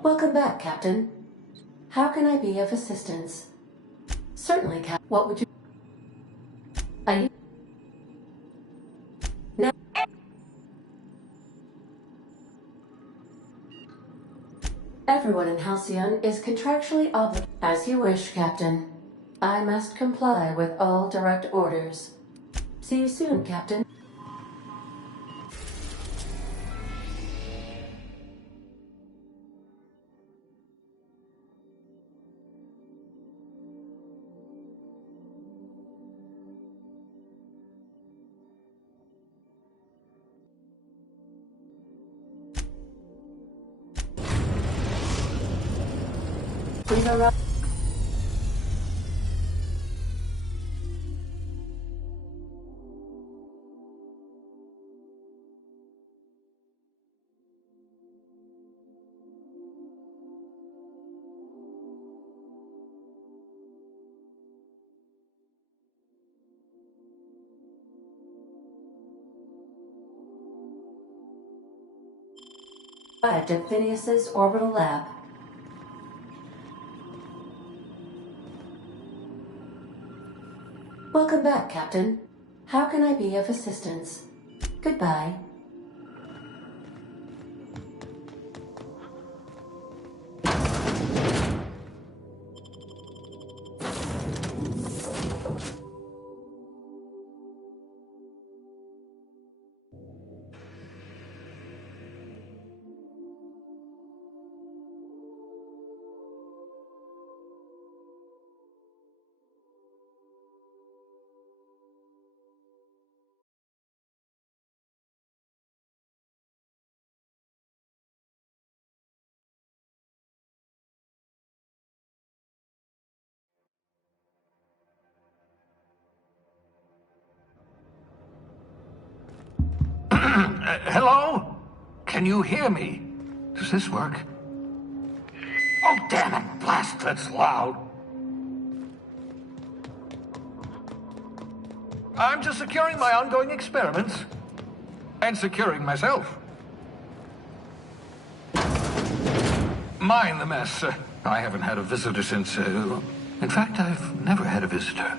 Welcome back, Captain. How can I be of assistance? Certainly, Captain. What would you... Are you... Now... Everyone in Halcyon is contractually obligated. As you wish, Captain. I must comply with all direct orders. See you soon, Captain. We've arrived. Arrived at Phineas's orbital lab. Welcome back, Captain. How can I be of assistance? Goodbye. Hello? Can you hear me? Does this work? Oh, damn it! Blast, that's loud. I'm just securing my ongoing experiments. And securing myself. Mind the mess. I haven't had a visitor since... in fact, I've never had a visitor.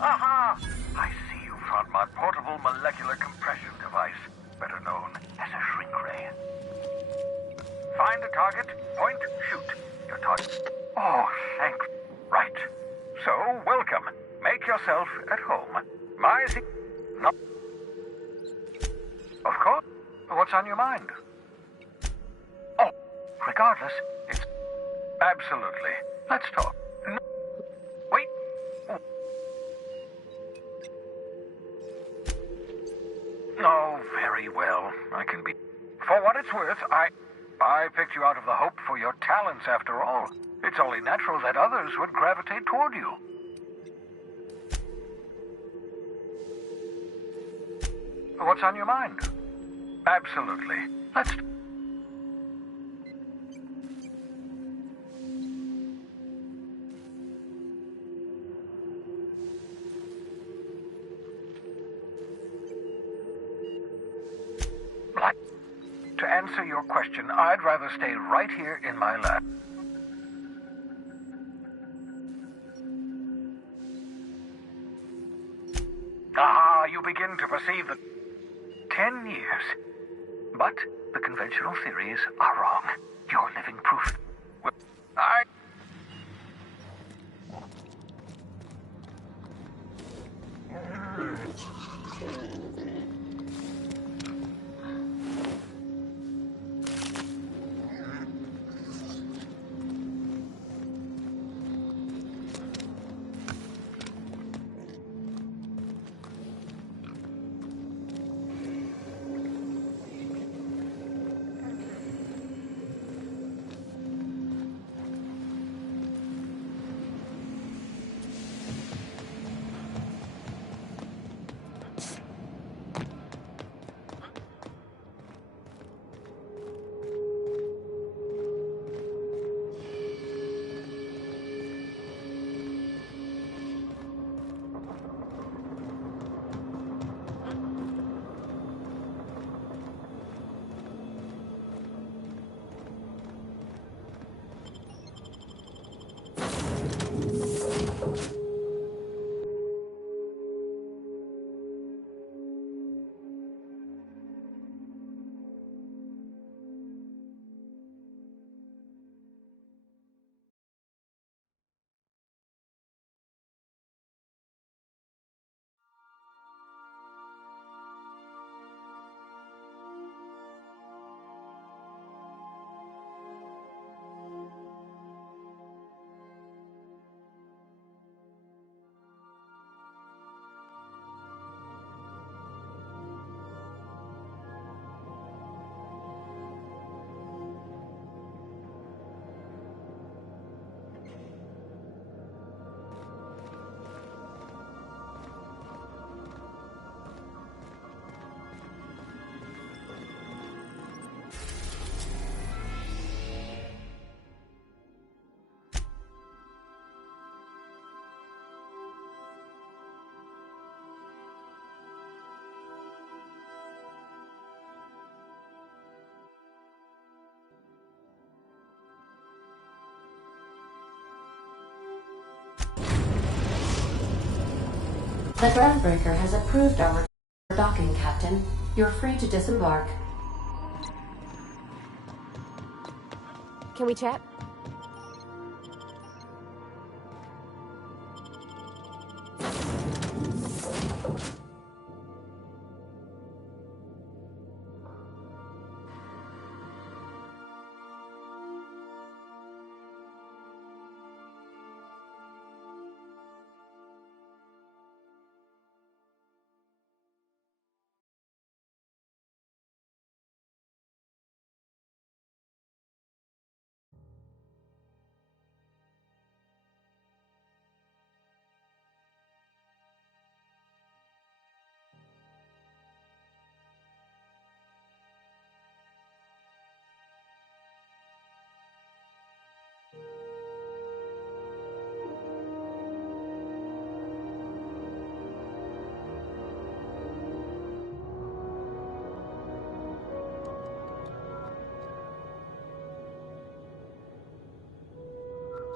Aha! I see you found my portable molecular compression device, better known as a shrink ray. Find a target, point, shoot. Your target... Oh, thank... Right. So, welcome. Make yourself at home. No. Of course. What's on your mind? Oh, regardless, it's... Absolutely. Let's talk. No. Wait. Oh, very well. I can be... For what it's worth, I picked you out of the hope for your talents, after all. It's only natural that others would gravitate toward you. What's on your mind? Absolutely. Let's... To answer your question, I'd rather stay right here in my lab. Ah, you begin to perceive that 10 years. But the conventional theories are wrong. You're living proof. Well, The Groundbreaker has approved our docking, Captain. You're free to disembark. Can we chat?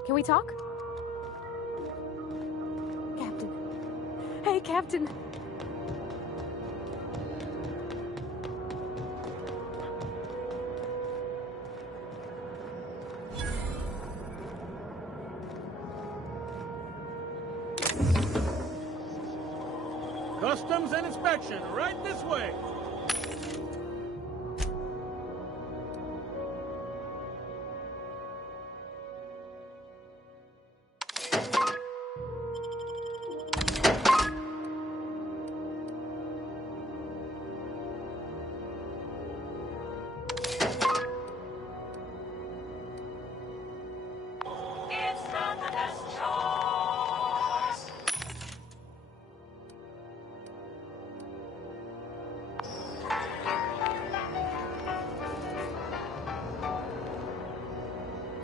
Can we talk? Captain. Hey, Captain. Customs and inspection, right this way.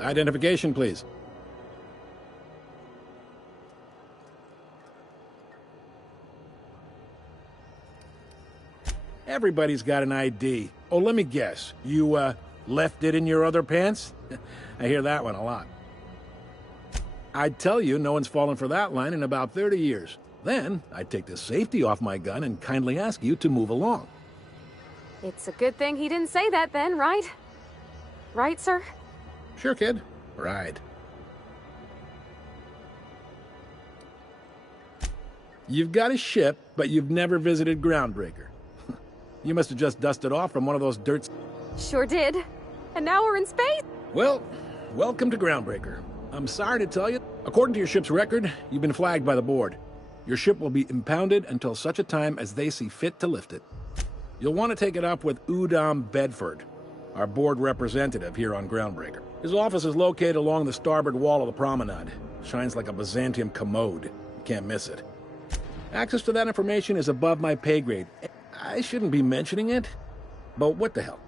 Identification, please. Everybody's got an ID. Oh, let me guess. You, left it in your other pants? I hear that one a lot. I'd tell you no one's fallen for that line in about 30 years. Then, I'd take the safety off my gun and kindly ask you to move along. It's a good thing he didn't say that then, right? Right, sir? Sure, kid. Right. You've got a ship, but you've never visited Groundbreaker. You must have just dusted off from one of those dirt... Sure did. And now we're in space! Well, welcome to Groundbreaker. I'm sorry to tell you, according to your ship's record, you've been flagged by the board. Your ship will be impounded until such a time as they see fit to lift it. You'll want to take it up with Udom Bedford, our board representative here on Groundbreaker. His office is located along the starboard wall of the promenade. Shines like a Byzantium commode. You can't miss it. Access to that information is above my pay grade. I shouldn't be mentioning it, but what the hell?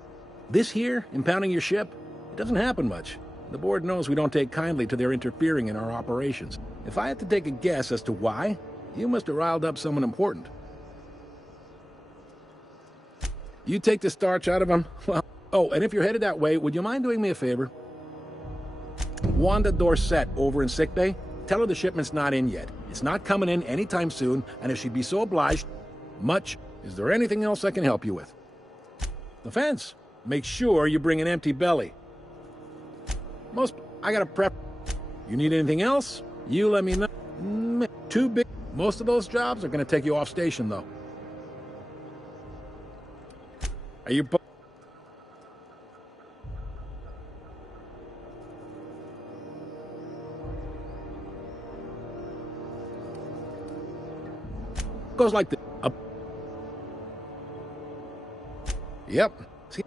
This here, impounding your ship, it doesn't happen much. The board knows we don't take kindly to their interfering in our operations. If I had to take a guess as to why, you must have riled up someone important. You take the starch out of them? Well, oh, and if you're headed that way, would you mind doing me a favor? Wanda Dorset over in sickbay, tell her the shipment's not in yet. It's not coming in anytime soon, and if she'd be so obliged, much. Is there anything else I can help you with? The fence. Make sure you bring an empty belly. I got a prep. You need anything else? You let me know. Too big. Most of those jobs are going to take you off station, though. Are you... Goes like this. Yep. See?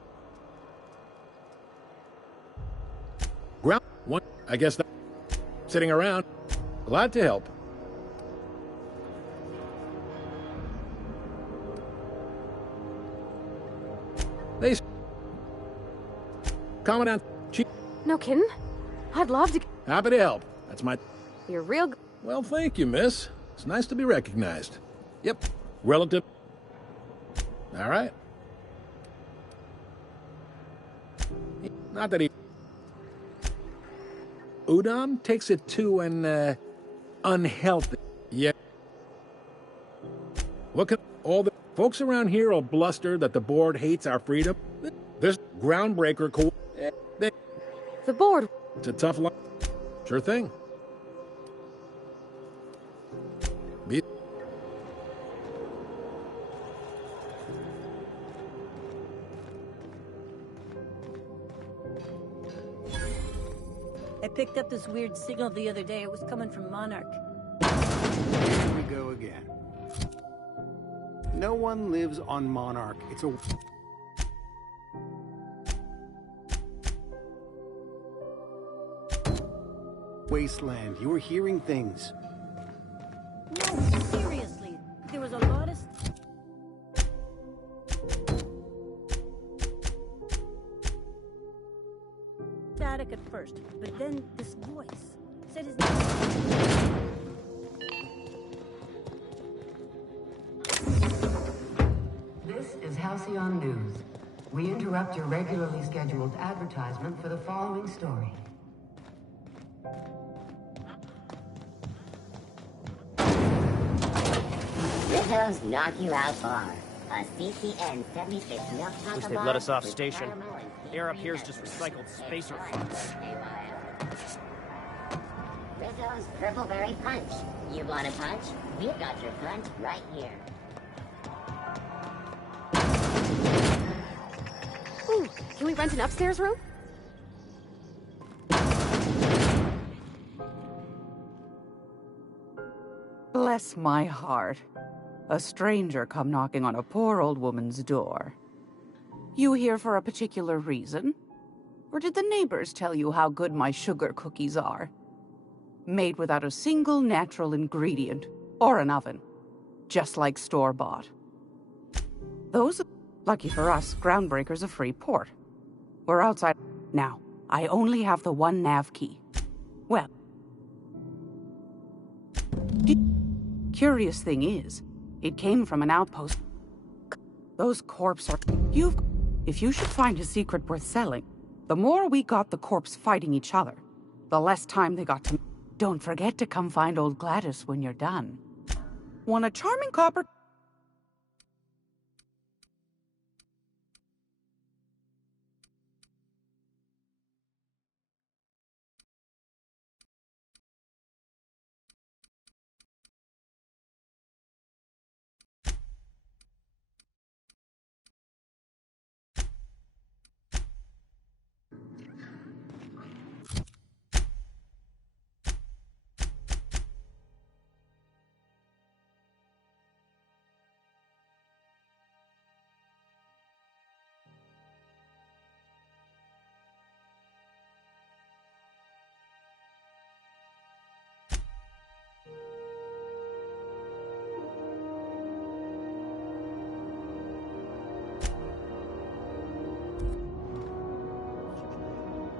Ground one. I guess that. Sitting around. Glad to help. They. Commandant. Chief. No kidding? I'd love to... Happy to help. That's my... You're real... Well, thank you, miss. It's nice to be recognized. Yep. Relative. All right. Not that he... Udom takes it to an, unhealthy... Yeah. What can all the folks around here will bluster that the board hates our freedom? This groundbreaker The board. it's a tough life. Sure thing. Be I picked up this weird signal the other day. It was coming from Monarch. Here we go again. No one lives on Monarch. It's a... wasteland. You were hearing things. No, seriously. There was a lot of... static at first, but then this voice said his name. This is Halcyon News. We interrupt your regularly scheduled advertisement for the following story. Rizzo's Knock You Out Bar. A CCN 76 milk taco Wish they'd bar let us off with station. caramel and Air up peanut here's just butter. recycled spacer farts. Rizzo's Purpleberry Punch. You want a punch? We've got your punch right here. Ooh, can we rent an upstairs room? Bless my heart. A stranger come knocking on a poor old woman's door. You here for a particular reason? Or did the neighbors tell you how good my sugar cookies are? Made without a single natural ingredient, or an oven. Just like store-bought. Those, lucky for us, Groundbreaker's a free port. We're outside now. I only have the one nav key. Well, curious thing is, it came from an outpost. Those corpses are... If you should find a secret worth selling, the more we got the corpse fighting each other, the less time they got to... Don't forget to come find old Gladys when you're done. Want a charming copper...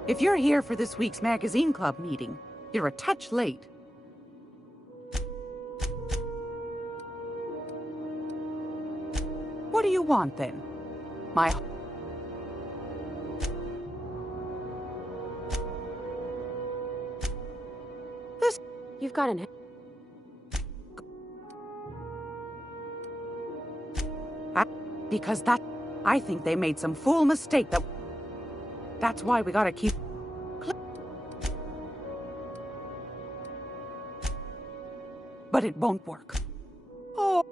If you're here for this week's magazine club meeting, you're a touch late. What do you want, then? My... This... You've got an... Because that... I think they made some fool mistake that... That's why we gotta keep... But it won't work. Oh,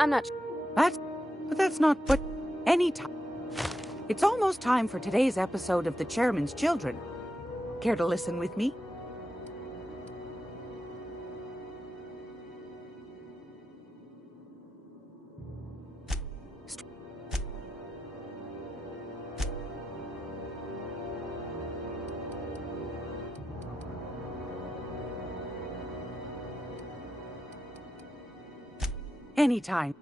I'm not... But that's not... But any time... It's almost time for today's episode of The Chairman's Children. Care to listen with me? Anytime.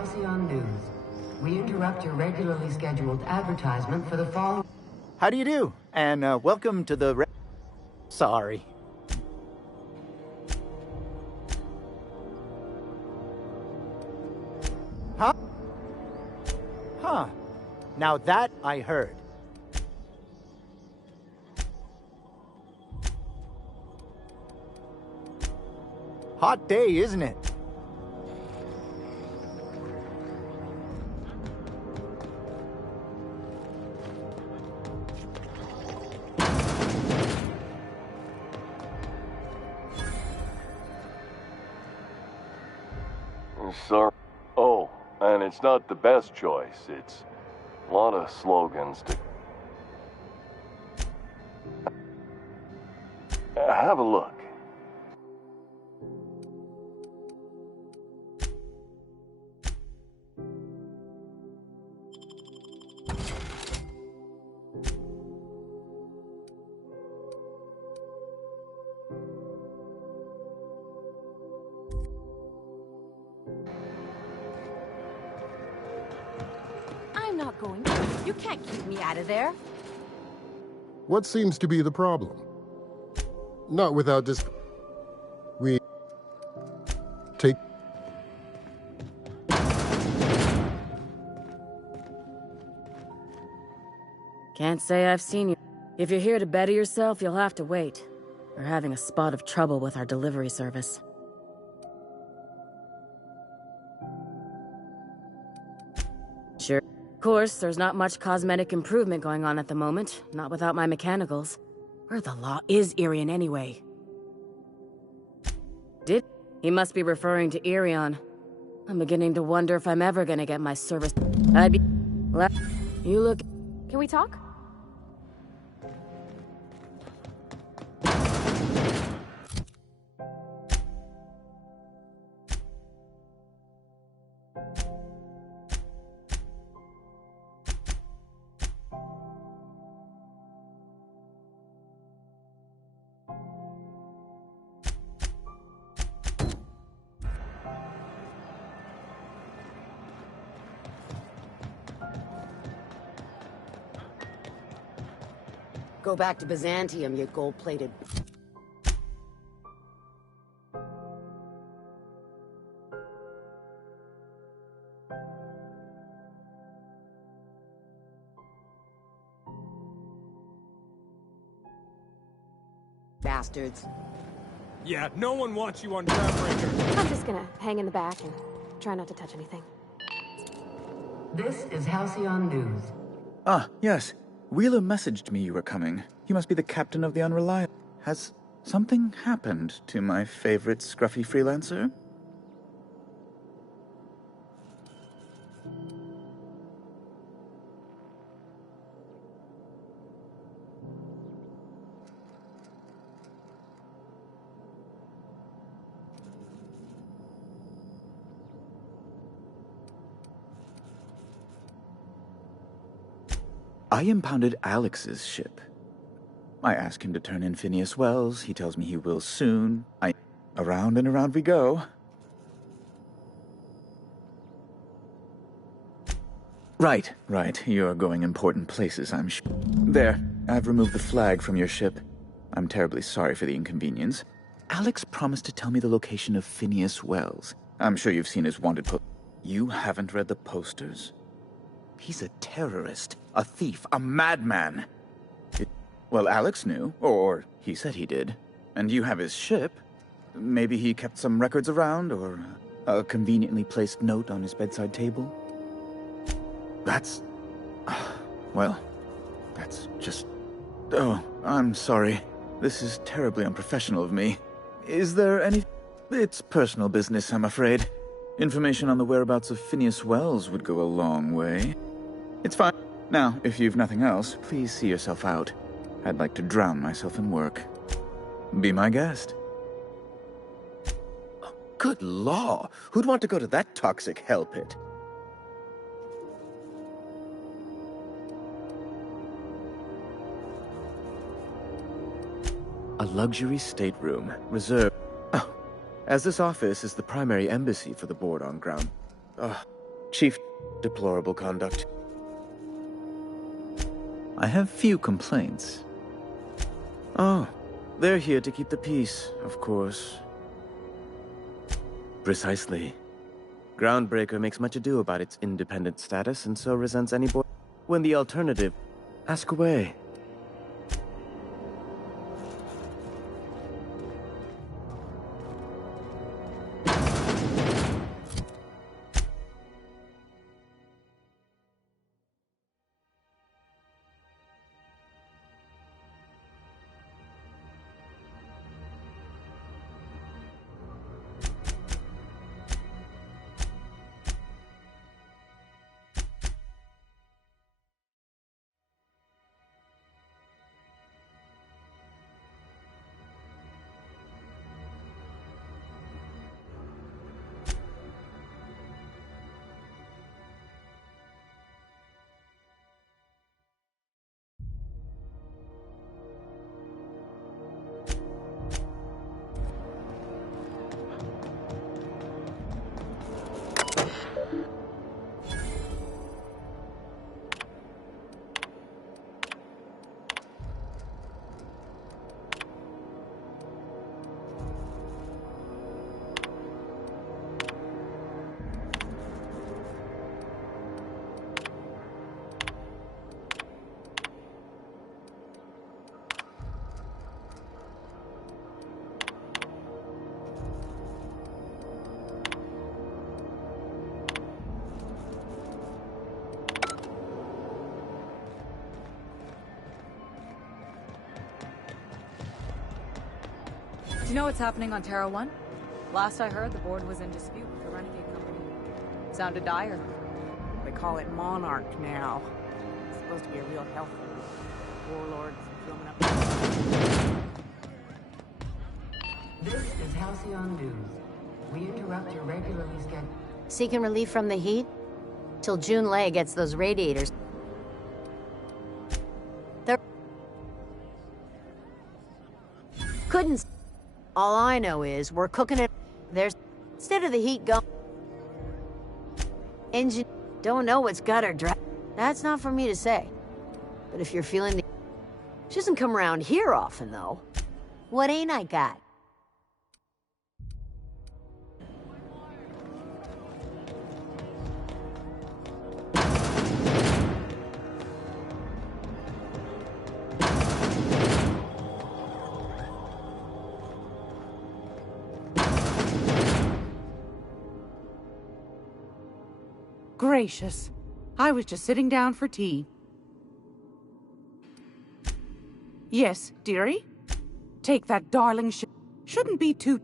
Halcyon News. We interrupt your regularly scheduled advertisement for the following... How do you do? And welcome to the... Sorry. Huh? Huh. Now that I heard. Hot day, isn't it? Sir. Oh, and it's not the best choice. It's a lot of slogans to... Have a look. I'm not going. You can't keep me out of there. What seems to be the problem? Not without this. We take. Can't say I've seen you. If you're here to better yourself, you'll have to wait. We're having a spot of trouble with our delivery service. Sure. Of course, there's not much cosmetic improvement going on at the moment, not without my mechanicals. Where the law is Irion anyway? He must be referring to Irion. I'm beginning to wonder if I'm ever gonna get my service. You look... Can we talk? Go back to Byzantium, you gold-plated... bastards. Yeah, no one wants you on Groundbreaker. I'm just gonna hang in the back and try not to touch anything. This is Halcyon News. Ah, yes. Wheeler messaged me you were coming. You must be the captain of the Unreliable. Has something happened to my favorite scruffy freelancer? I impounded Alex's ship. I asked him to turn in Phineas Wells. He tells me he will soon. Around and around we go. Right. You're going important places, I'm sure. There, I've removed the flag from your ship. I'm terribly sorry for the inconvenience. Alex promised to tell me the location of Phineas Wells. I'm sure you've seen his wanted post. You haven't read the posters? He's a terrorist, a thief, a madman. Well, Alex knew, or he said he did. And you have his ship. Maybe he kept some records around, or a conveniently placed note on his bedside table. That's... well, that's just... Oh, I'm sorry. This is terribly unprofessional of me. Is there any... It's personal business, I'm afraid. Information on the whereabouts of Phineas Wells would go a long way. It's fine. Now, if you've nothing else, please see yourself out. I'd like to drown myself in work. Be my guest. Oh, good law! Who'd want to go to that toxic hell pit? A luxury stateroom, reserved... Oh, as this office is the primary embassy for the board on ground... Chief, deplorable conduct. I have few complaints. Oh, they're here to keep the peace, of course. Precisely. Groundbreaker makes much ado about its independent status, and so resents any boy. When the alternative, ask away. Do you know what's happening on Terra 1? Last I heard, the board was in dispute with the Renegade Company. Sounded dire. They call it Monarch now. It's supposed to be a real health food. Warlords filming up. This is Halcyon News. We interrupt your regularly scheduled... Seeking relief from the heat? Till June Lay gets those radiators. They're... Couldn't... All I know is we're cooking it. There's... Instead of the heat going... Engine... Don't know what's gut or dry. That's not for me to say. But if you're feeling the... She doesn't come around here often, though. What ain't I got? Gracious. I was just sitting down for tea. Yes, dearie? Take that darling shouldn't be too...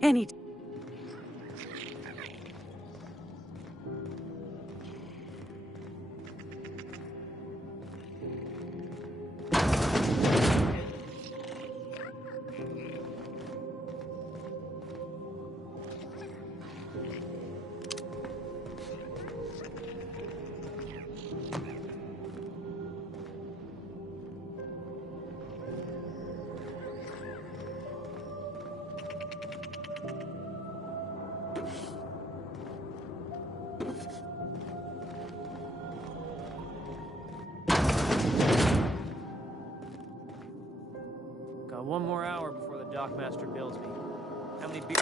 Any... Got one more hour before the dockmaster bills me. How many beers?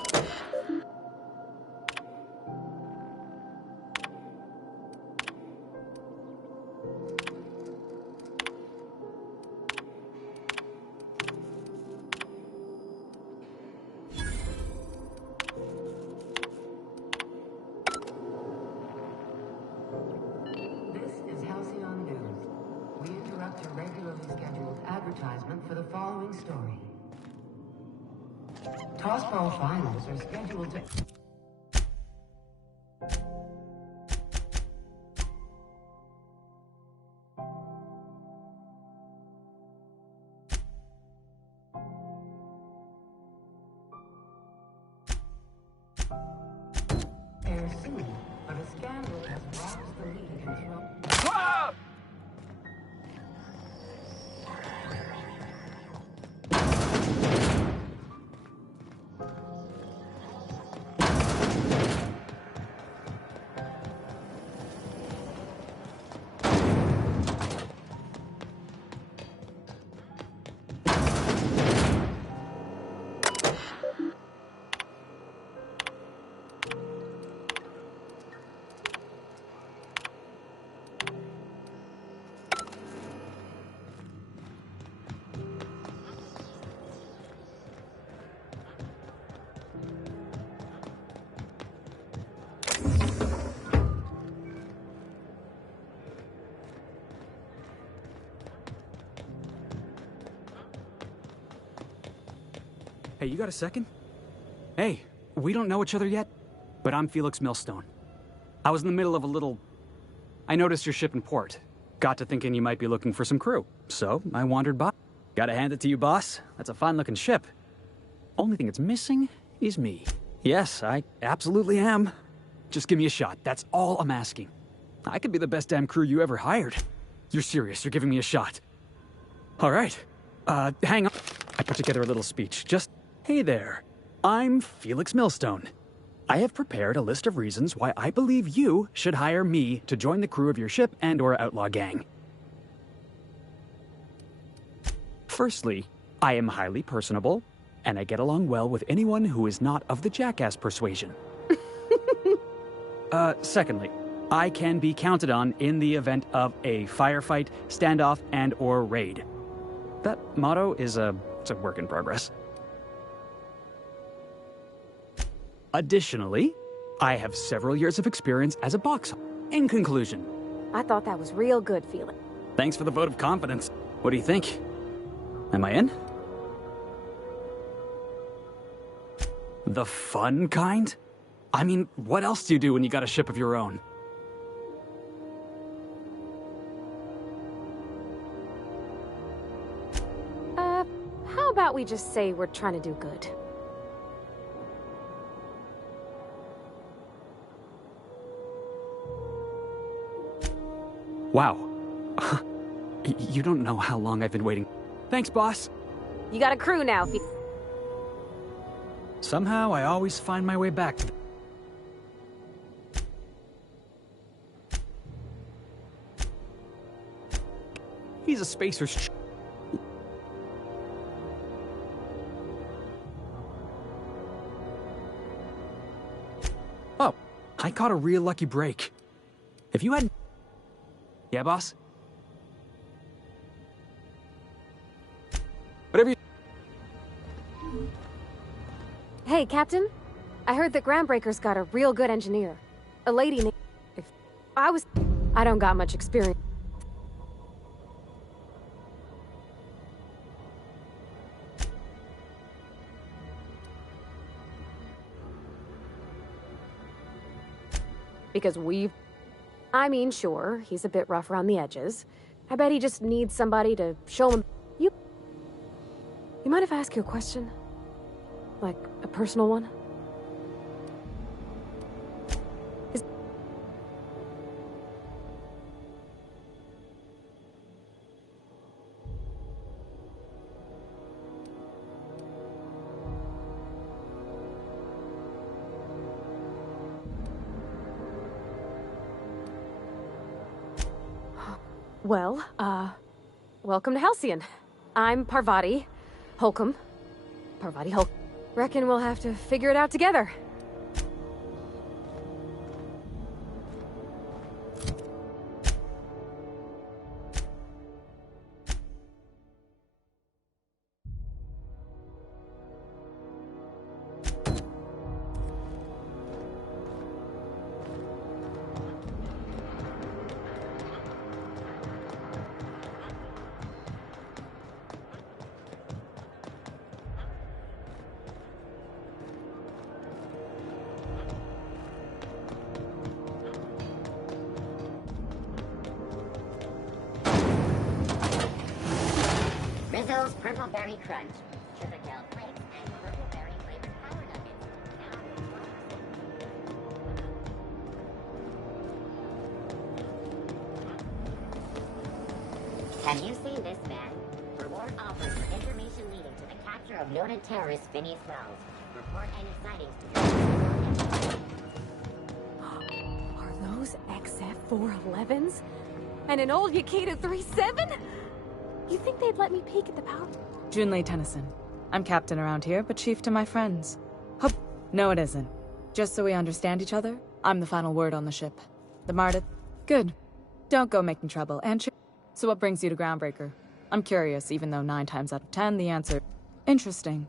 This is Halcyon News. We interrupt your regularly scheduled advertisement for the following story. Tossball finals are scheduled to... air soon, but a scandal has roused the league and thrown... Hey, you got a second? Hey, we don't know each other yet, but I'm Felix Millstone. I was in the middle of a little... I noticed your ship in port. Got to thinking you might be looking for some crew, so I wandered by. Gotta hand it to you, boss. That's a fine-looking ship. Only thing it's missing is me. Yes, I absolutely am. Just give me a shot. That's all I'm asking. I could be the best damn crew you ever hired. You're serious. You're giving me a shot. All right. Hang on. I put together a little speech. Just, hey there. I'm Felix Millstone. I have prepared a list of reasons why I believe you should hire me to join the crew of your ship and/or outlaw gang. Firstly, I am highly personable, and I get along well with anyone who is not of the jackass persuasion. Secondly, I can be counted on in the event of a firefight, standoff, and/or raid. That motto is it's a work in progress. Additionally, I have several years of experience as a boxer. In conclusion, I thought that was real good, Felix. thanks for the vote of confidence. What do you think? Am I in? The fun kind? I mean, what else do you do when you got a ship of your own? How about we just say we're trying to do good? Wow. You don't know how long I've been waiting. Thanks, boss. You got a crew now, Somehow, I always find my way back to He's a spacer's Oh, I caught a real lucky break. If you had... Yeah, boss? Whatever you... Hey, Captain. I heard that Groundbreaker's got a real good engineer. A lady named... I don't got much experience. Because I mean, sure, he's a bit rough around the edges. I bet he just needs somebody to show him... You mind if I ask you a question? Like, a personal one? Well, welcome to Halcyon. I'm Parvati Holcomb. Parvati Holcomb. Reckon we'll have to figure it out together. Rizzo's Purple Berry Crunch, Sugar Gel Flakes, and Purple Berry Flavored Power Nuggets. Have you seen this man? Reward offers for information leading to the capture of noted terrorist Phineas Wells. Report any sightings to... Are those XF-411s? And an old Yakita 37? You think they'd let me peek at the power? Junlei Tennyson. I'm captain around here, but chief to my friends. Hope. No, it isn't. Just so we understand each other, I'm the final word on the ship. The Marta. Good. Don't go making trouble, and so what brings you to Groundbreaker? I'm curious, even though 9 times out of 10 the answer... Interesting.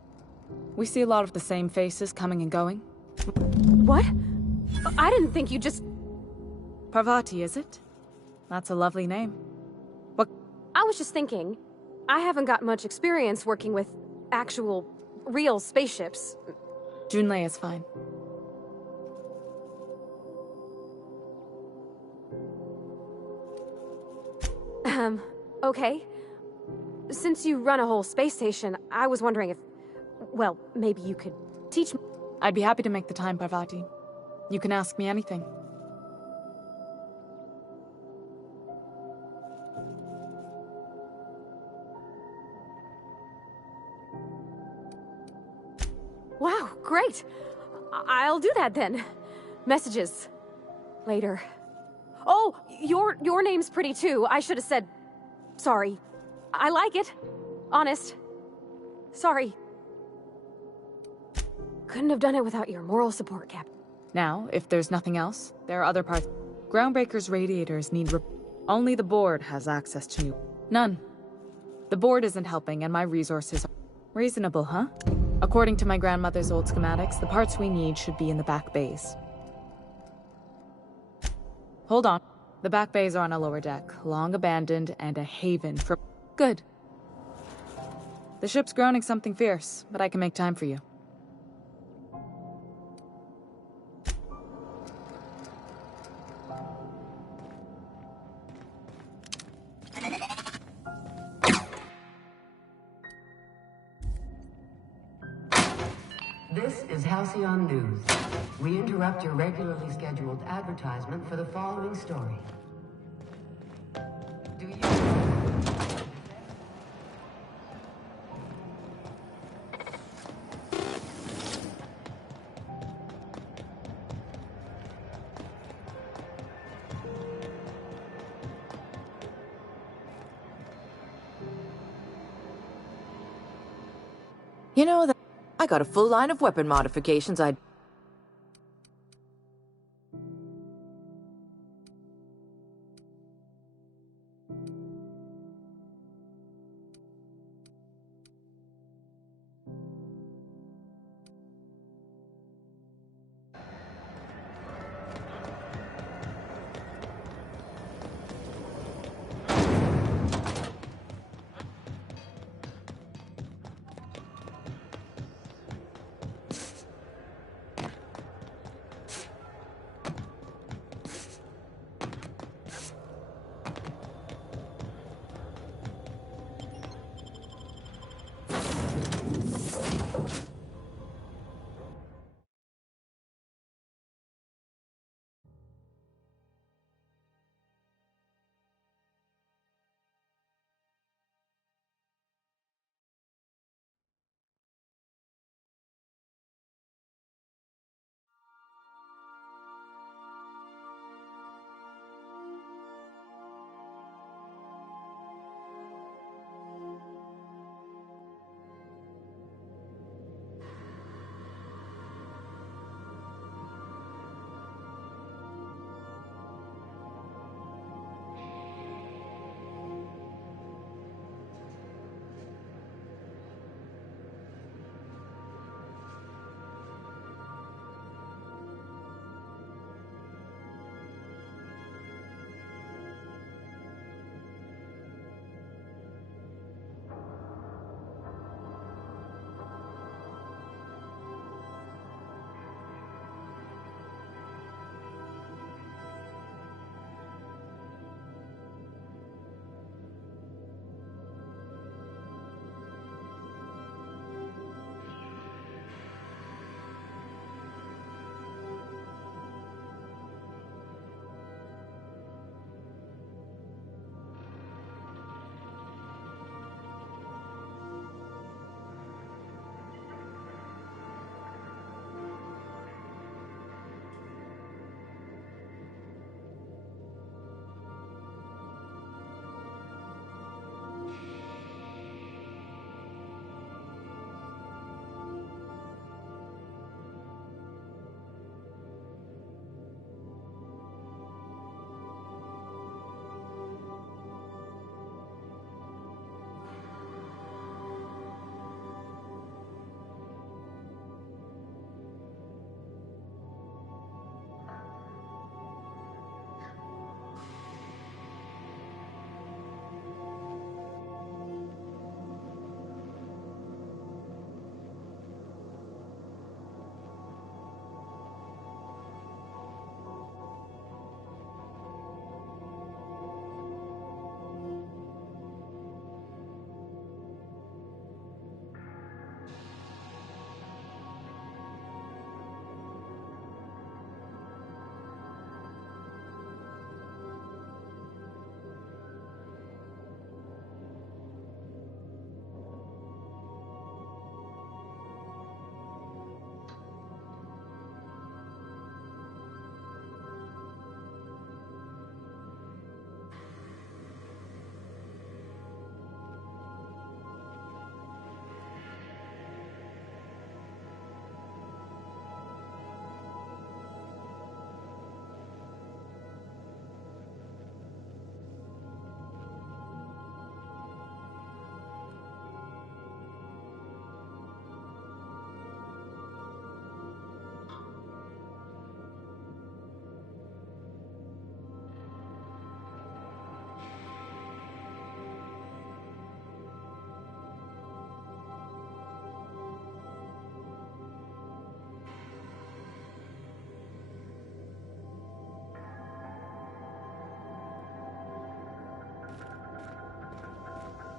We see a lot of the same faces coming and going. What? I didn't think you just... Parvati, is it? That's a lovely name. What? I was just thinking, I haven't got much experience working with actual real spaceships. Junlei is fine. Okay. Since you run a whole space station, I was wondering if... Well, maybe you could teach me... I'd be happy to make the time, Parvati. You can ask me anything. Wow, great! I'll do that then. Messages. Later. Oh, your name's pretty too. I should have said... Sorry. I like it. Honest. Sorry. Couldn't have done it without your moral support, Cap. Now, if there's nothing else, there are other parts. Groundbreaker's radiators need only the board has access to new... None. The board isn't helping, and my resources are... Reasonable, huh? According to my grandmother's old schematics, the parts we need should be in the back bays. Hold on. The back bays are on a lower deck, long abandoned, and a haven for... Good. The ship's groaning something fierce, but I can make time for you. This is Halcyon News. We interrupt your regularly scheduled advertisement for the following story. Do you... You know that I got a full line of weapon modifications I'd...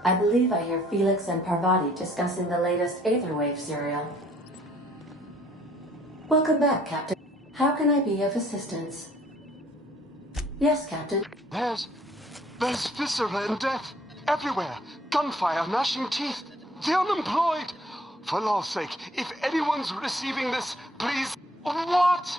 I believe I hear Felix and Parvati discussing the latest Aetherwave serial. Welcome back, Captain. How can I be of assistance? Yes, Captain. There's viscera and death everywhere. Gunfire, gnashing teeth. The unemployed. For law's sake, if anyone's receiving this, please. What?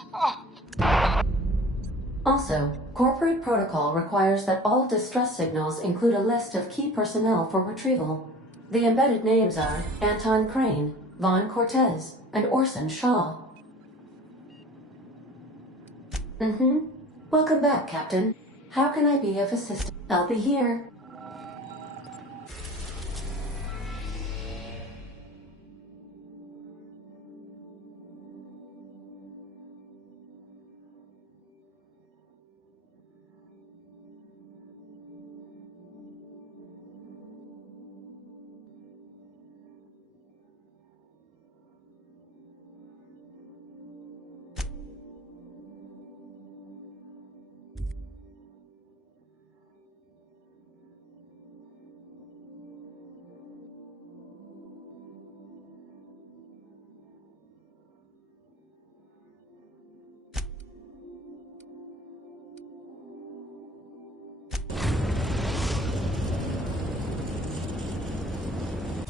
Also, corporate protocol requires that all distress signals include a list of key personnel for retrieval. The embedded names are Anton Crane, Vaughn Cortez, and Orson Shaw. Welcome back, Captain. How can I be of assistance? I'll be here.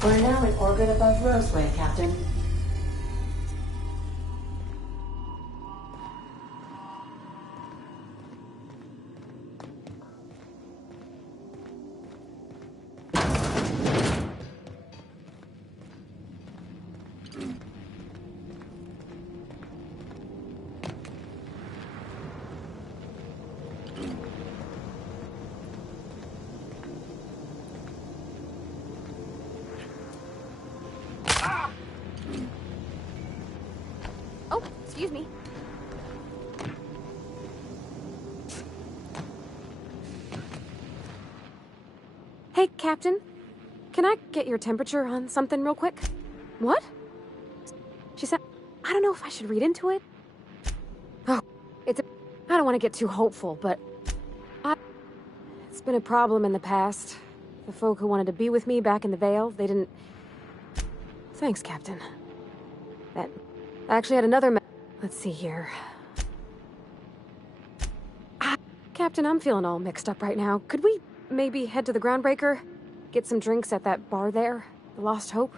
We're now in orbit above Roseway, Captain. Oh, excuse me. Hey, Captain. Can I get your temperature on something real quick? What? She said, I don't know if I should read into it. Oh, I don't want to get too hopeful, but it's been a problem in the past. The folk who wanted to be with me back in the Vale, they didn't... Thanks, Captain. I actually had another let's see here. Captain, I'm feeling all mixed up right now. Could we maybe head to the Groundbreaker? Get some drinks at that bar there? The Lost Hope?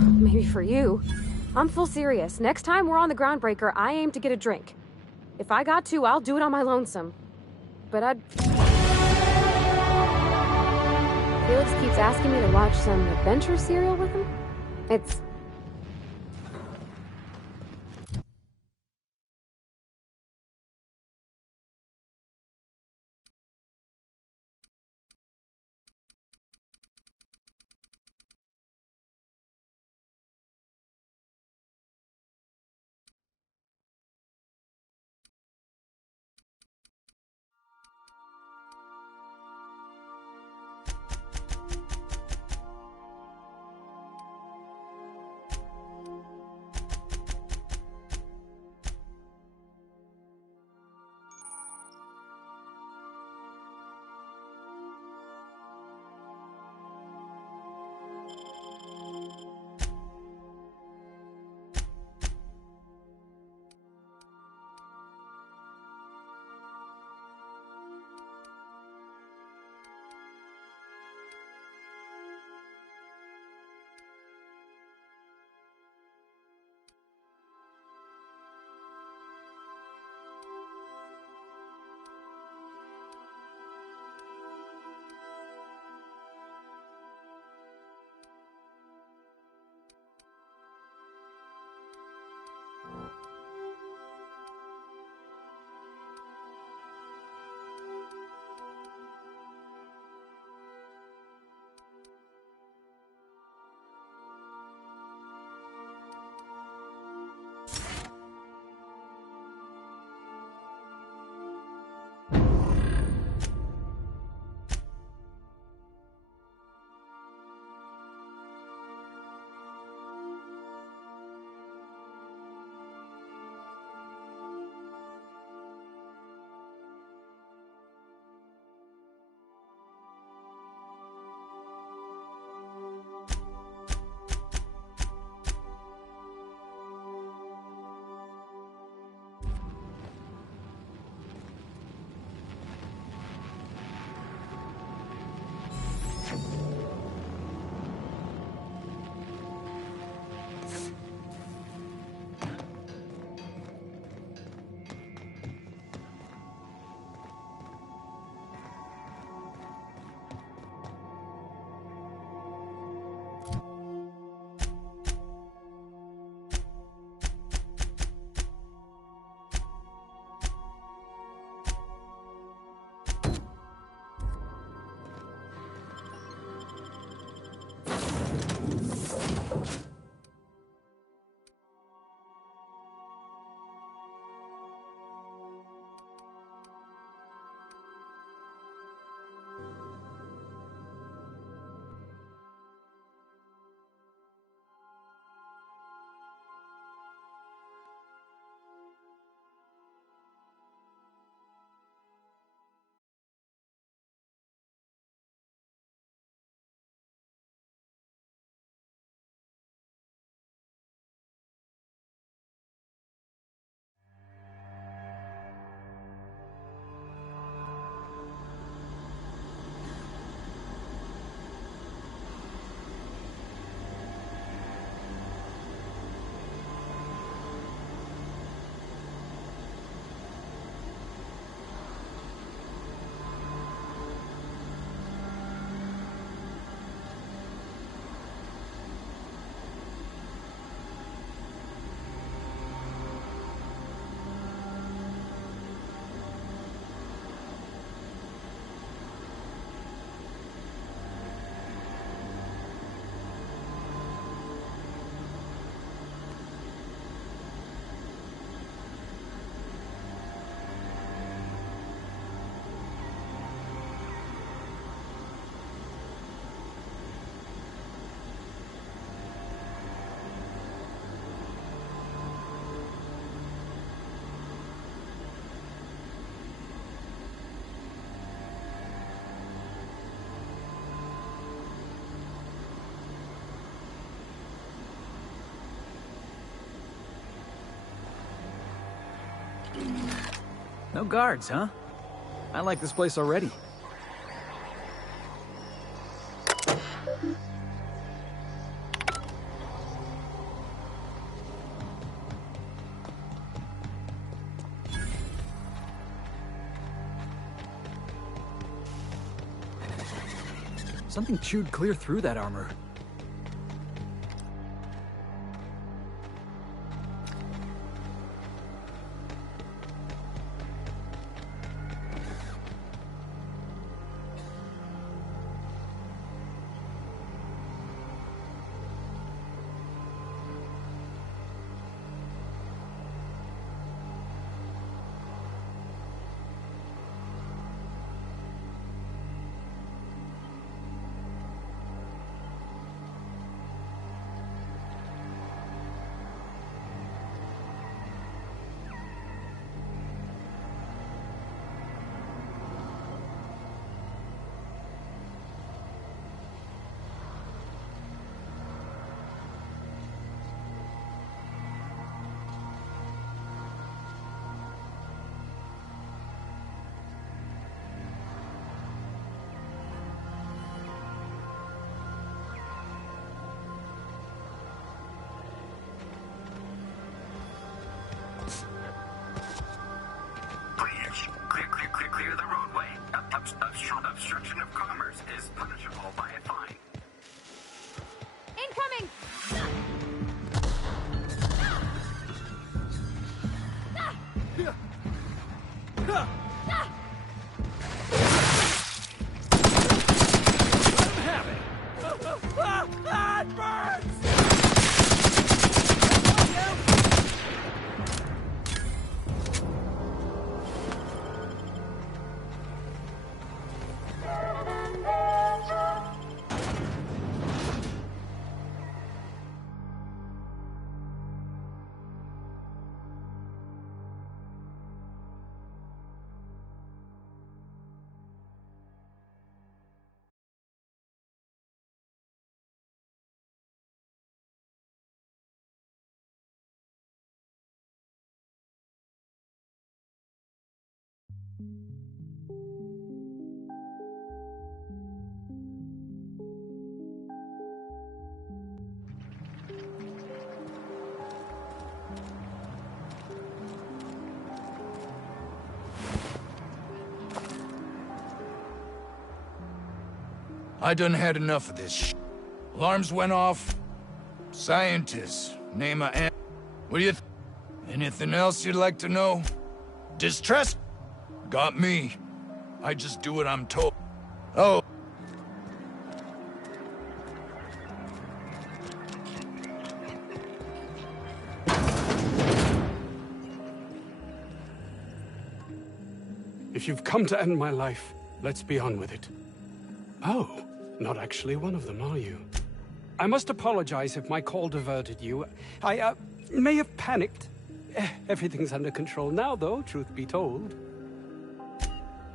Maybe for you. I'm full serious. Next time we're on the Groundbreaker, I aim to get a drink. If I got to, I'll do it on my lonesome. But Felix keeps asking me to watch some adventure serial with him? It's... No guards, huh? I like this place already. Something chewed clear through that armor. Clear the roadway. Obstruction of commerce is punishable by a fine. Incoming! It burns! I done had enough of this sh**. Alarms went off. Scientists. Name a What do you Anything else you'd like to know? Distress? Got me. I just do what I'm told. Oh. If you've come to end my life, let's be on with it. Oh, not actually one of them, are you? I must apologize if my call diverted you. I may have panicked. Everything's under control now, though, truth be told.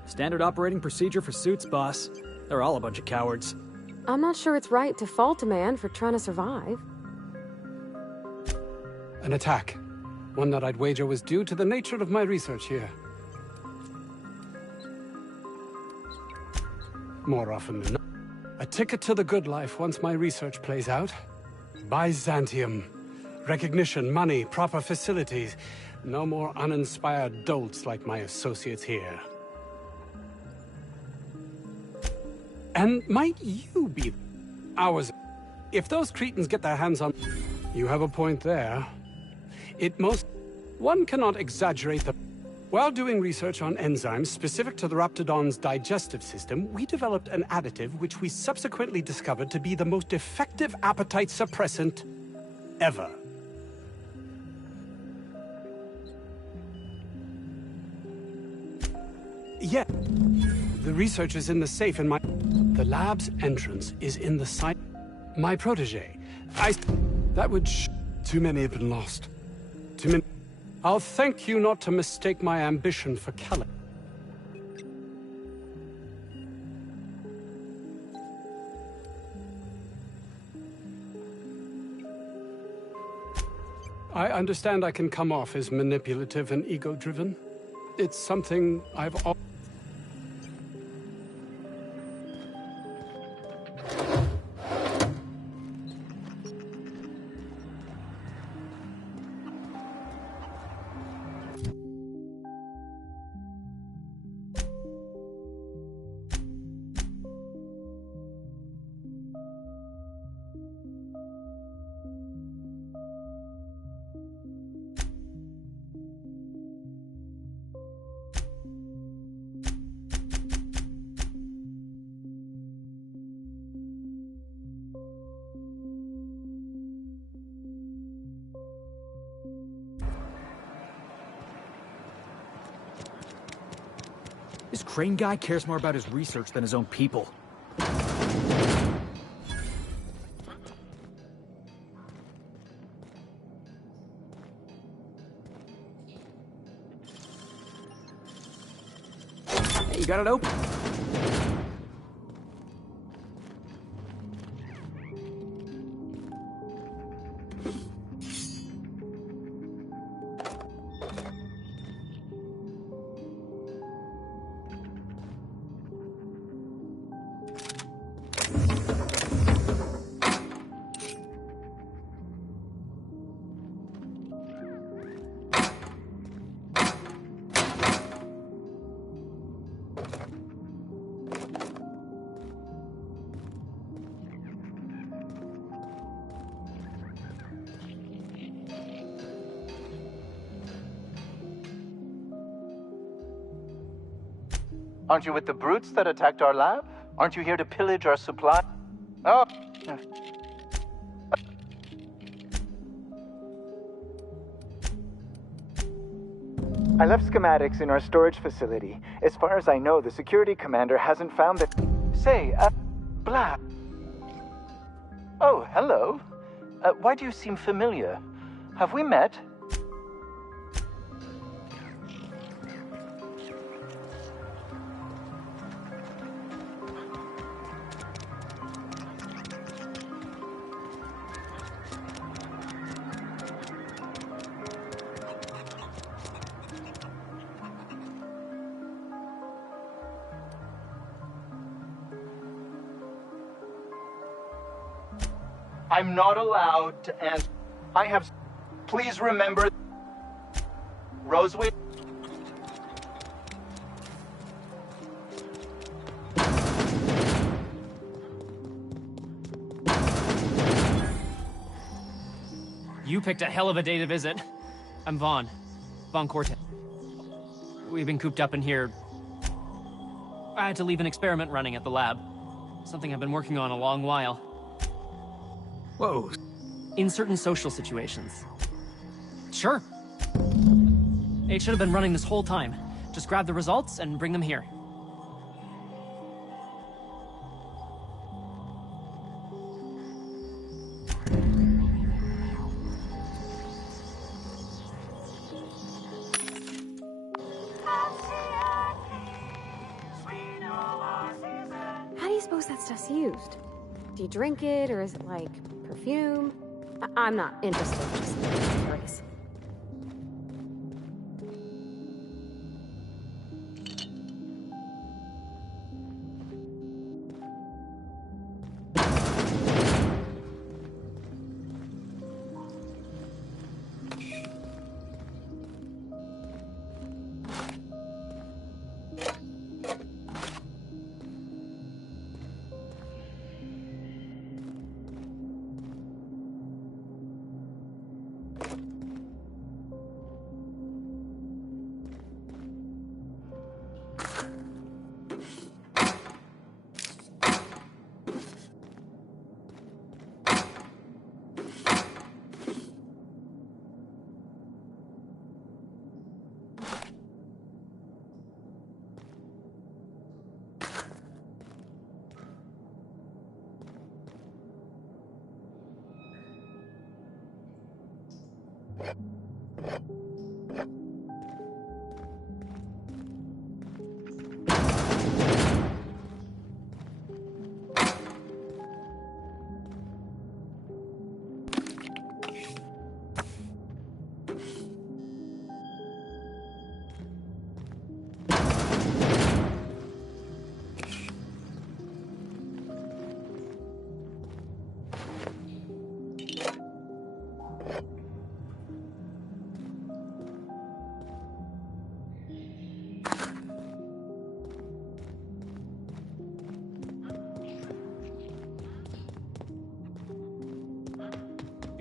Standard operating procedure for suits, boss. They're all a bunch of cowards. I'm not sure it's right to fault a man for trying to survive. An attack. One that I'd wager was due to the nature of my research here. More often than not. A ticket to the good life once my research plays out. Byzantium. Recognition, money, proper facilities. No more uninspired dolts like my associates here. And might you be ours? If those cretins get their hands on... You have a point there. One cannot exaggerate the... While doing research on enzymes specific to the Raptidon's digestive system, we developed an additive which we subsequently discovered to be the most effective appetite suppressant ever. Yeah. The research is in the safe in my... The lab's entrance is in the site... My protege. That would Too many have been lost. Too many... I'll thank you not to mistake my ambition for Kelly. I understand I can come off as manipulative and ego-driven. It's something I've always... This Crane guy cares more about his research than his own people. Hey, you got it open? Aren't you with the brutes that attacked our lab? Aren't you here to pillage our supply? Oh. I left schematics in our storage facility. As far as I know, the security commander hasn't found it. Say, blah. Oh, hello. Why do you seem familiar? Have we met? I'm not allowed to answer. I have... Please remember... Roseway... You picked a hell of a day to visit. I'm Vaughn. Vaughn Cortez. We've been cooped up in here. I had to leave an experiment running at the lab. Something I've been working on a long while. Whoa. In certain social situations. Sure. It should have been running this whole time. Just grab the results and bring them here. How do you suppose that stuff's used? Do you drink it, or is it like perfume? I'm not interested, just curious.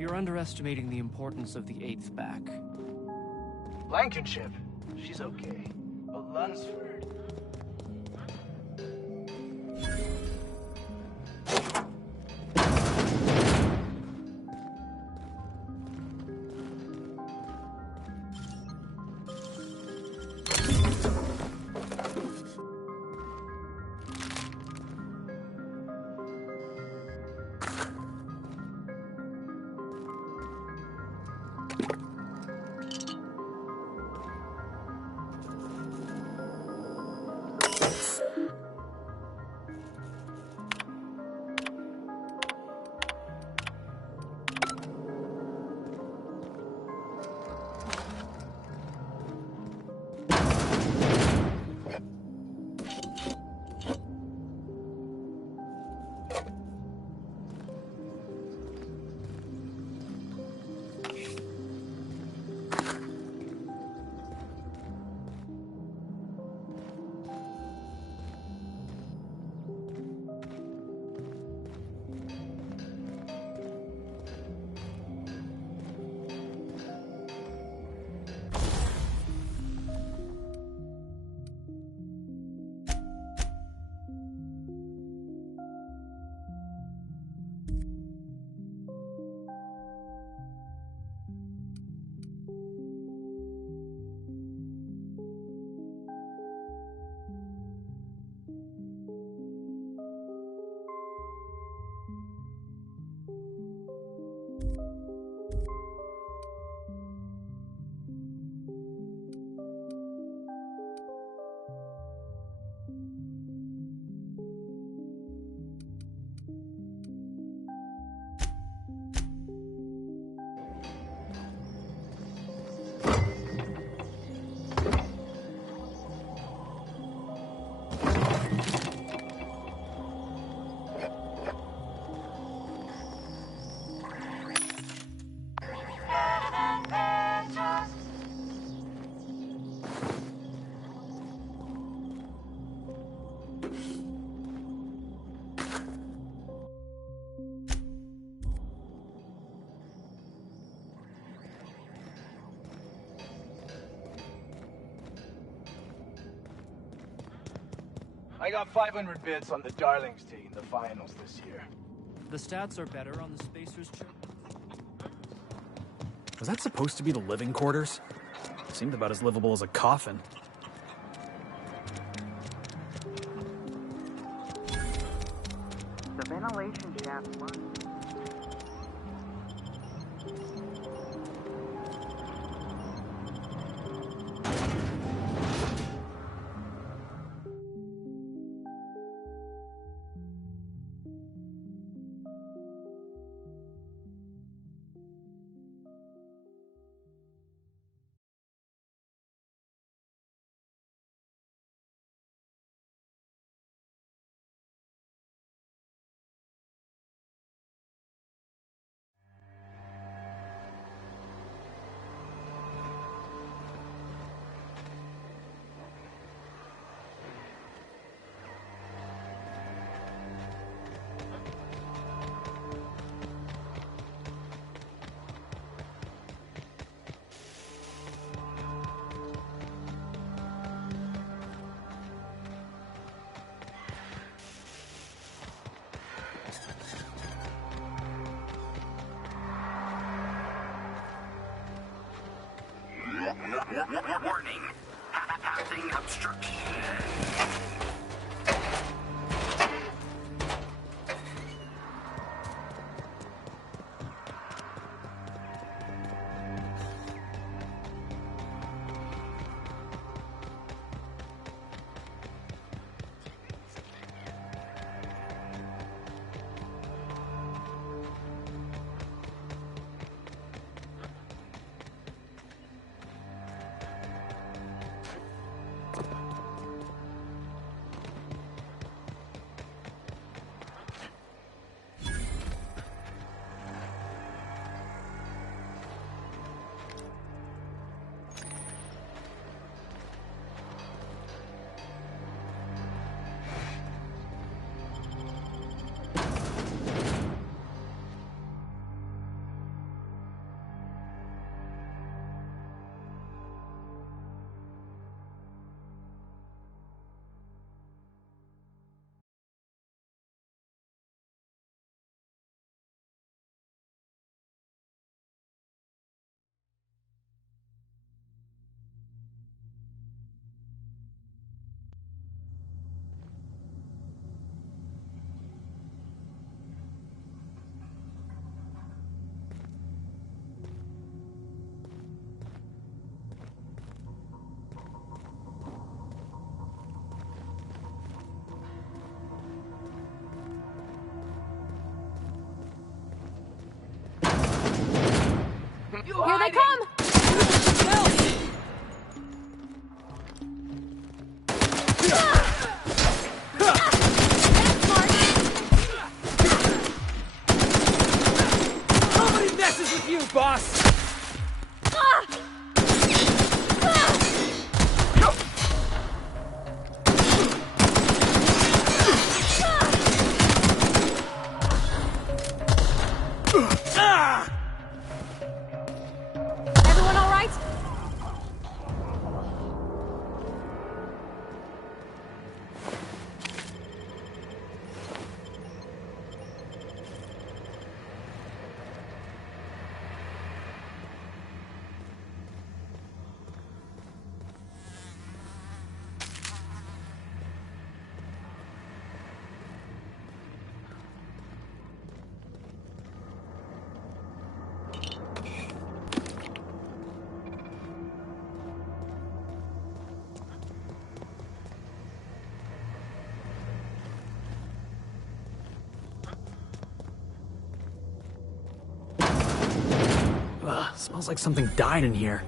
You're underestimating the importance of the 8th back. Blankenship. She's okay. But Lunsford... I got 500 bits on the Darlings taking the finals this year. The stats are better on the Spacers chip. Was that supposed to be the living quarters? Seemed about as livable as a coffin. The ventilation shaft runs. Warning. Passing obstruction. Smells like something died in here.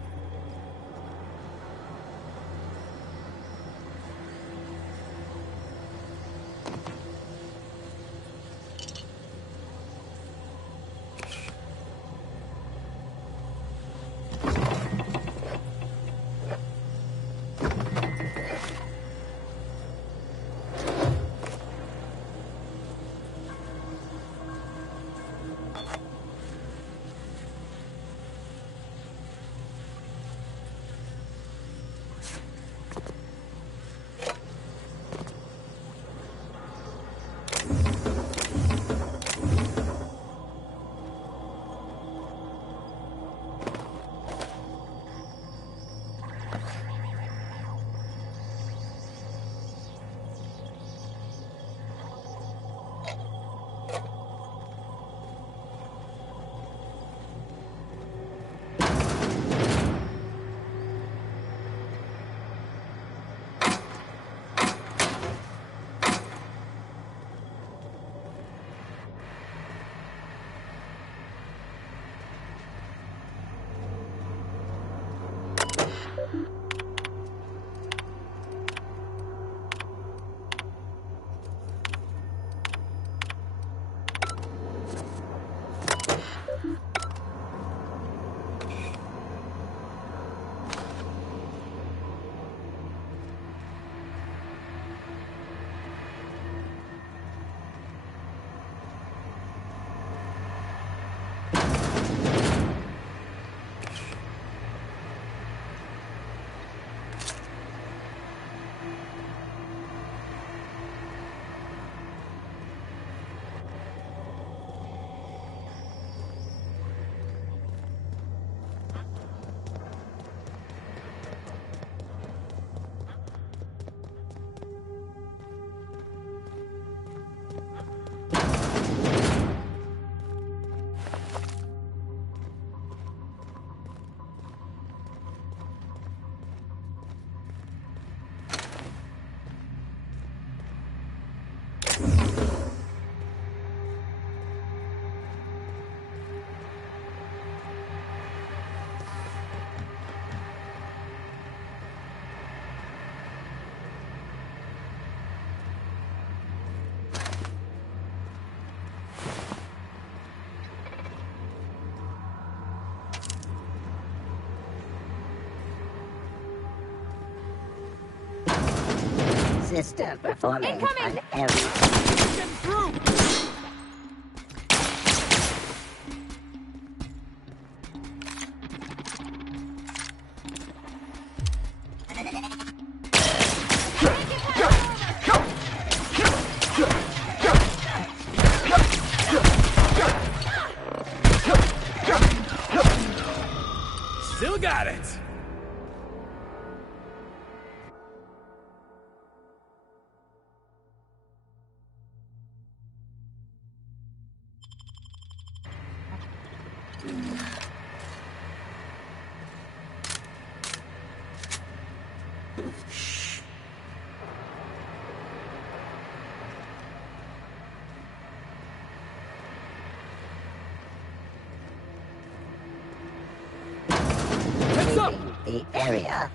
Sister performing Incoming! an error. Get through! Still got it! The area.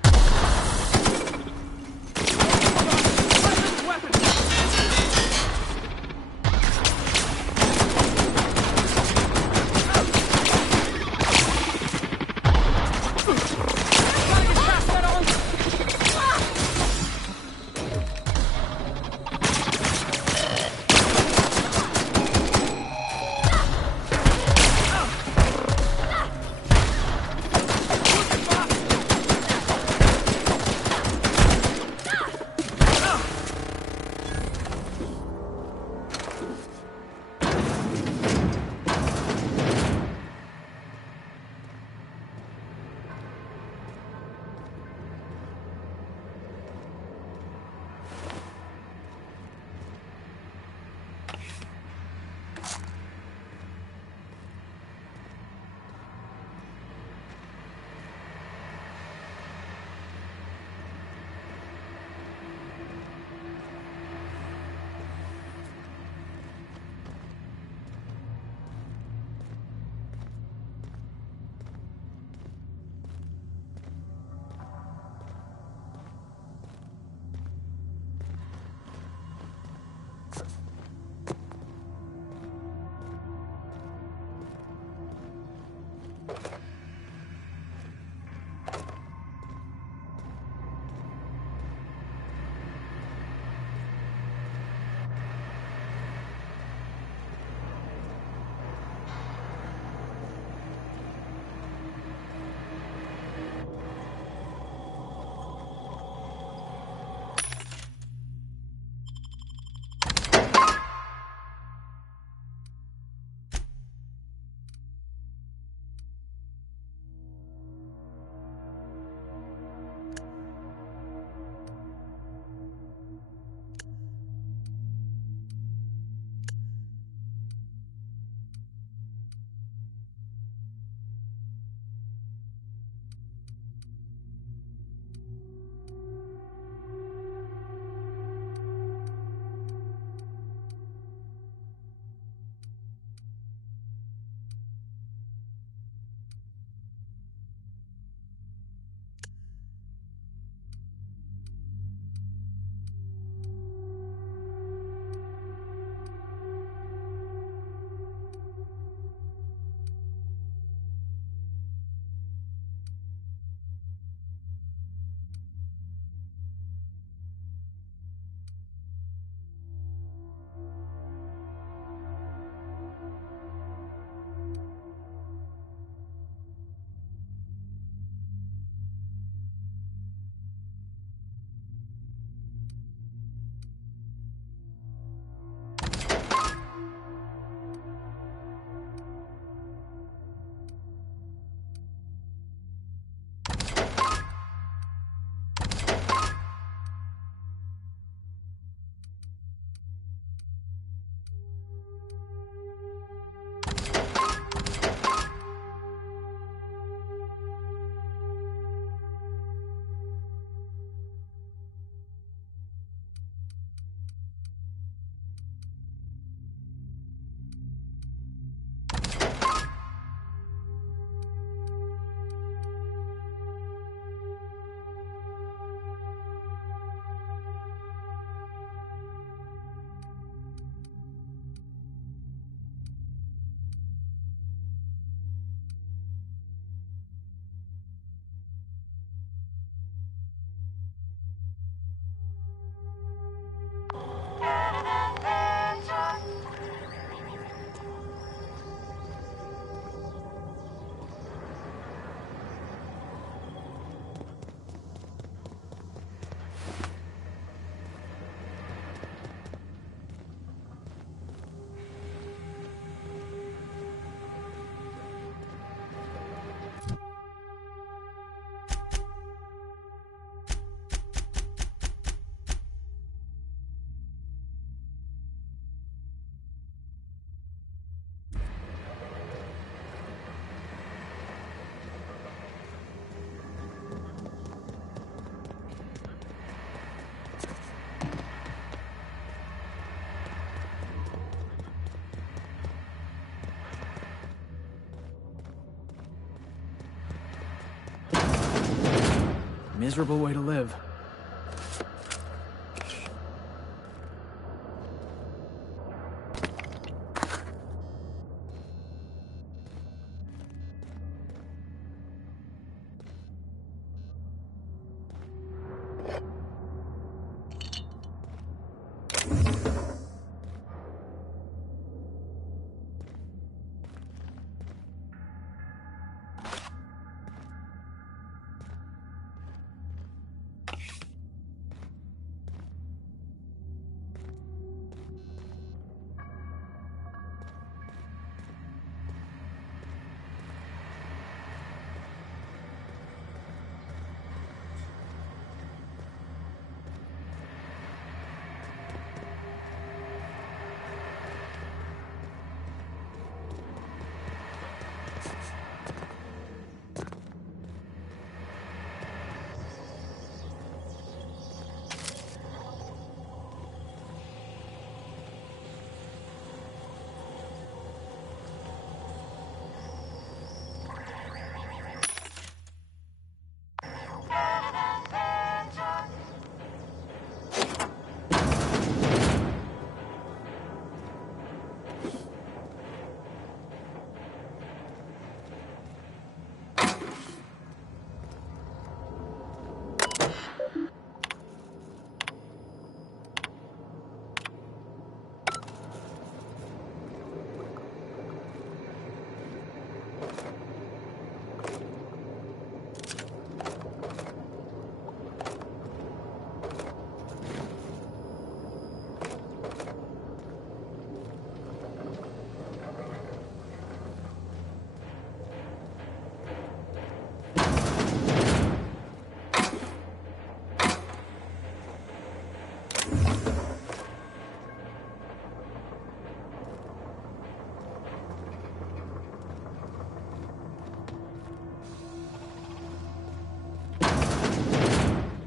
miserable way to live.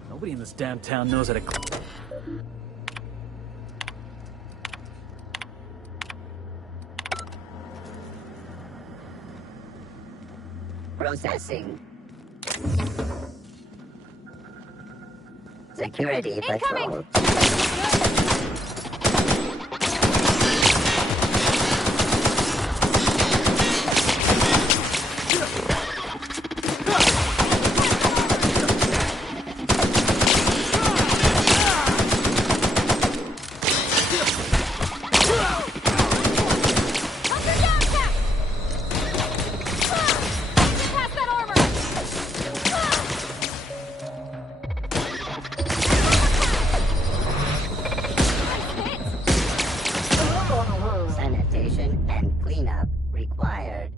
Nobody in this damn town knows how to... Processing. Security patrol. Sanitation and cleanup required.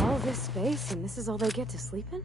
All this space, and this is all they get to sleep in?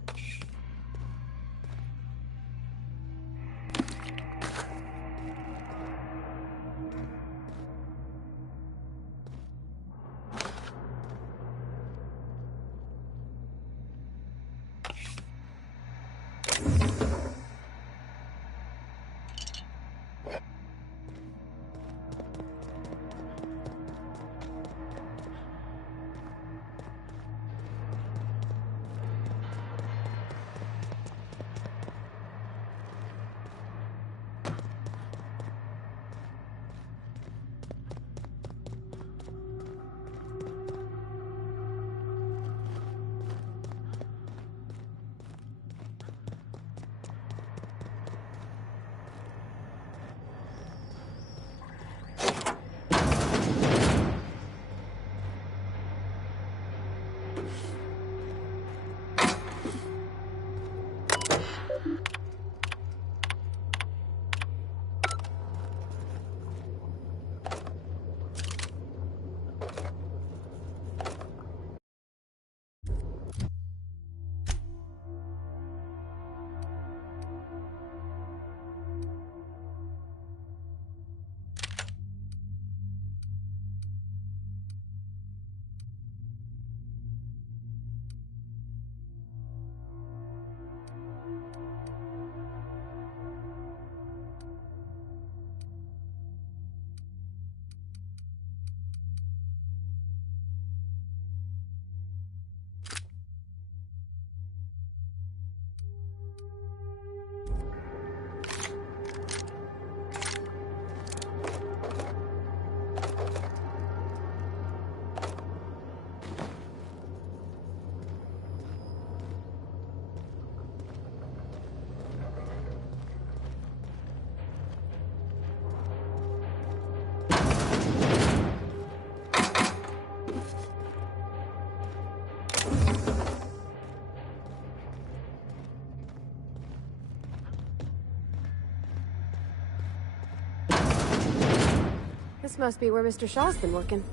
This must be where Mr. Shaw's been working.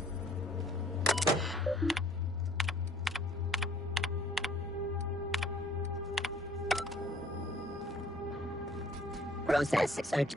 Process search.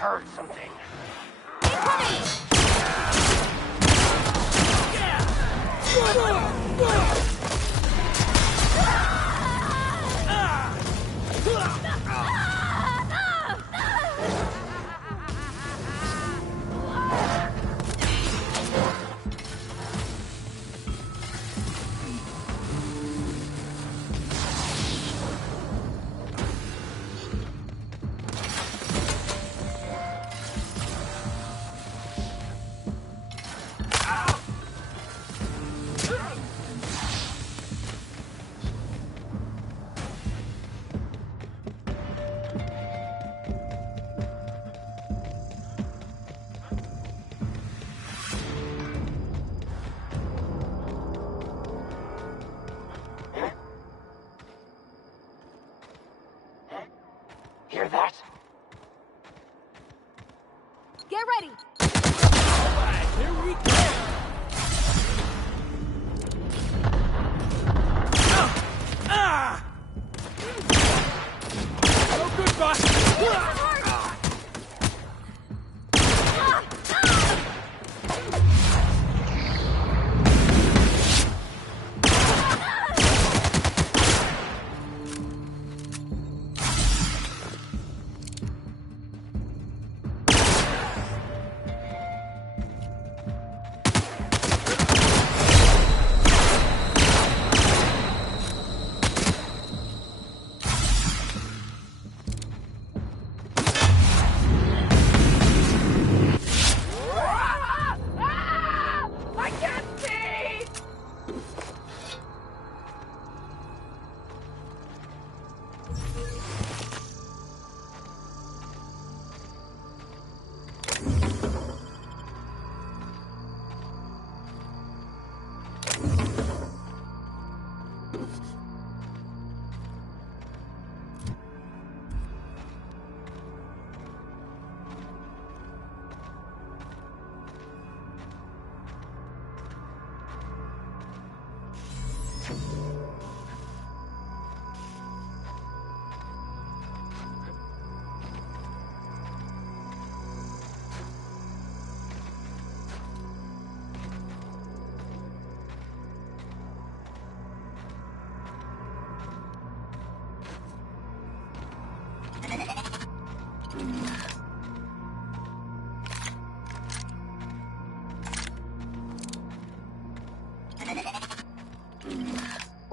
Heard something.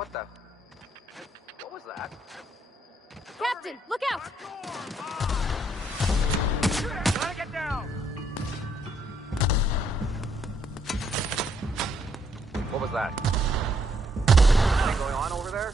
What the? What was that? Captain, look out! Gotta get down! What was that? Anything going on over there?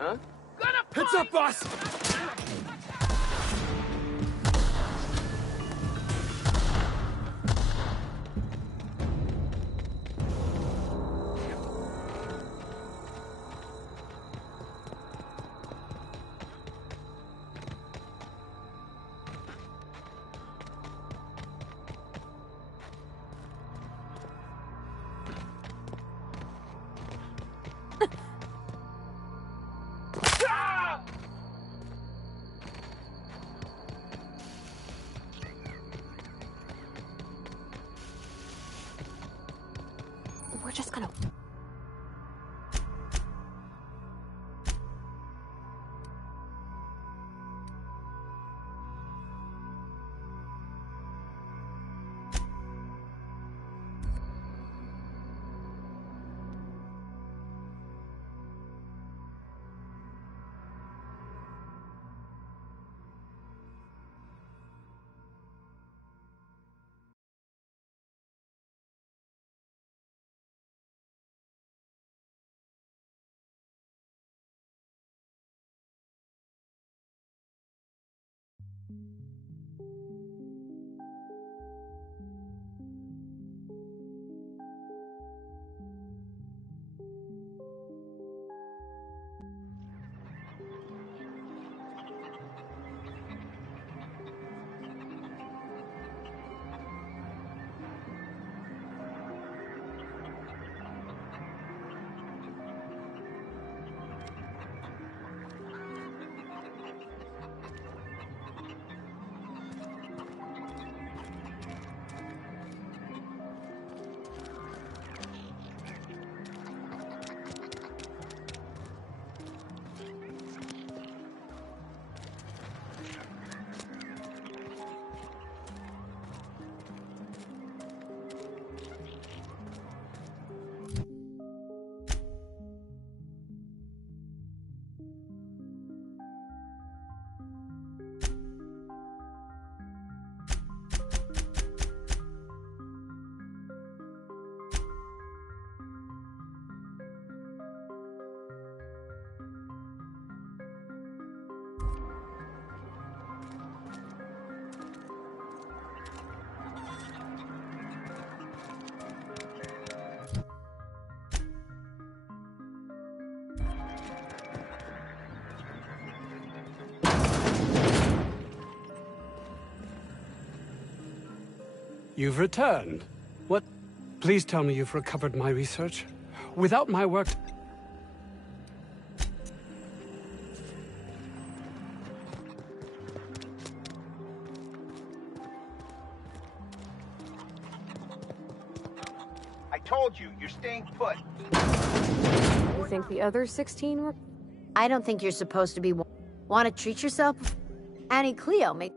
Huh? Heads up, boss! We're just gonna... You've returned. What? Please tell me you've recovered my research. Without my work... told you, you're staying put. You think the other 16 were... I don't think you're supposed to be... Want to treat yourself? Annie Cleo make...